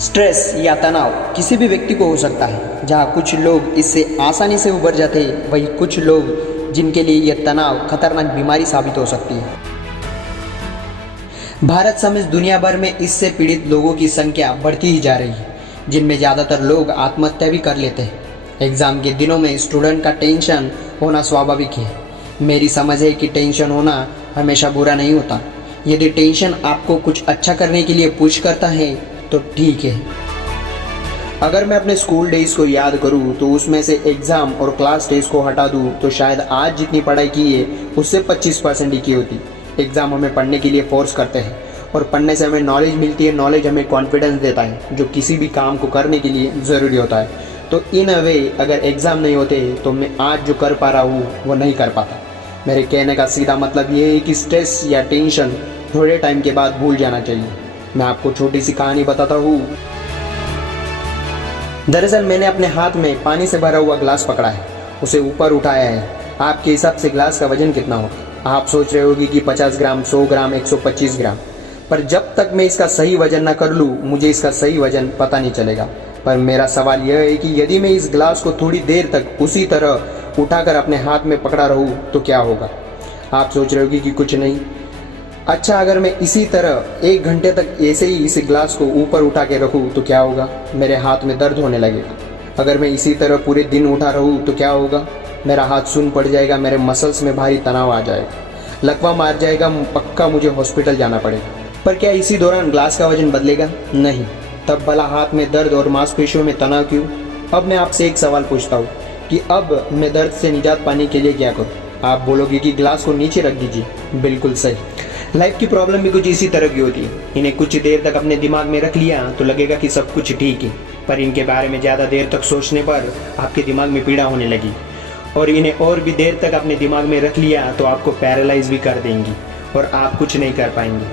Stress या तनाव किसी भी व्यक्ति को हो सकता है। जहाँ कुछ लोग इससे आसानी से उबर जाते हैं, वहीं कुछ लोग जिनके लिए यह तनाव खतरनाक बीमारी साबित हो सकती है। भारत समेत दुनिया भर में इससे पीड़ित लोगों की संख्या बढ़ती ही जा रही है, जिनमें ज़्यादातर लोग आत्महत्या भी कर लेते हैं। एग्ज़ाम के दिनों में स्टूडेंट का टेंशन होना स्वाभाविक है। मेरी समझ है कि टेंशन होना हमेशा बुरा नहीं होता। यदि टेंशन आपको कुछ अच्छा करने के लिए पुश करता है तो ठीक है। अगर मैं अपने स्कूल डेज को याद करूं तो उसमें से एग्ज़ाम और क्लास टेस्ट को हटा दूं तो शायद आज जितनी पढ़ाई की है उससे 25% ही की होती। एग्ज़ाम हमें पढ़ने के लिए फोर्स करते हैं और पढ़ने से हमें नॉलेज मिलती है। नॉलेज हमें कॉन्फिडेंस देता है जो किसी भी काम को करने के लिए ज़रूरी होता है। तो इन अ वे अगर एग्ज़ाम नहीं होते तो मैं आज जो कर पा रहा हूँ वो नहीं कर पाता। मेरे कहने का सीधा मतलब ये है कि स्ट्रेस या टेंशन थोड़े टाइम के बाद भूल जाना चाहिए। मैं आपको छोटी सी कहानी बताता हूँ। दरअसल मैंने अपने हाथ में पानी से भरा हुआ ग्लास पकड़ा है, उसे ऊपर उठाया है। आपके हिसाब से ग्लास का वजन कितना होगा? आप सोच रहे होगी कि 50 ग्राम, 100 ग्राम, 125 ग्राम। पर जब तक मैं इसका सही वजन ना कर लूँ मुझे इसका सही वजन पता नहीं चलेगा। पर मेरा सवाल यह है कि यदि मैं इस ग्लास को थोड़ी देर तक उसी तरह उठाकर अपने हाथ में पकड़ा रहूँ तो क्या होगा? आप सोच रहे होगी कि कुछ नहीं। अच्छा, अगर मैं इसी तरह 1 घंटे तक ऐसे ही इस ग्लास को ऊपर उठा के रखूँ तो क्या होगा? मेरे हाथ में दर्द होने लगेगा। अगर मैं इसी तरह पूरे दिन उठा रहूँ तो क्या होगा? मेरा हाथ सुन्न पड़ जाएगा, मेरे मसल्स में भारी तनाव आ जाएगा, लकवा मार जाएगा, पक्का मुझे हॉस्पिटल जाना पड़ेगा। पर क्या इसी दौरान ग्लास का वजन बदलेगा? नहीं। तब भला हाथ में दर्द और मांसपेशियों में तनाव क्यों? अब मैं आपसे एक सवाल पूछता हूँ कि अब मैं दर्द से निजात पाने के लिए क्या करूँ? आप बोलोगे कि ग्लास को नीचे रख दीजिए। बिल्कुल सही। लाइफ की प्रॉब्लम भी कुछ इसी तरह की होती है। इन्हें कुछ देर तक अपने दिमाग में रख लिया तो लगेगा कि सब कुछ ठीक है, पर इनके बारे में ज़्यादा देर तक सोचने पर आपके दिमाग में पीड़ा होने लगी, और इन्हें और भी देर तक अपने दिमाग में रख लिया तो आपको पैरालाइज भी कर देंगी और आप कुछ नहीं कर पाएंगे।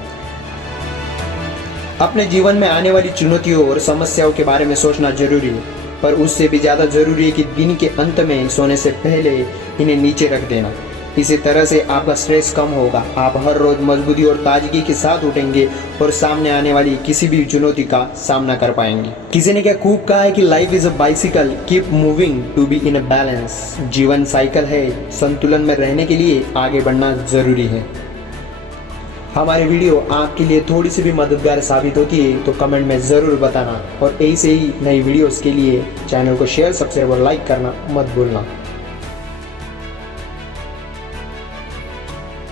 अपने जीवन में आने वाली चुनौतियों और समस्याओं के बारे में सोचना जरूरी है, पर उससे भी ज़्यादा ज़रूरी है कि दिन के अंत में सोने से पहले इन्हें नीचे रख देना। इसी तरह से आपका स्ट्रेस कम होगा। आप हर रोज़ मजबूती और ताजगी के साथ उठेंगे और सामने आने वाली किसी भी चुनौती का सामना कर पाएंगे। किसी ने क्या खूब कहा है कि life is a bicycle, keep moving to be in a balance. जीवन साइकिल है, संतुलन में रहने के लिए आगे बढ़ना जरूरी है। हमारी वीडियो आपके लिए थोड़ी सी भी मददगार साबित होती है तो कमेंट में ज़रूर बताना, और ऐसे ही नई वीडियोस के लिए चैनल को शेयर, सब्सक्राइब और लाइक करना मत भूलना।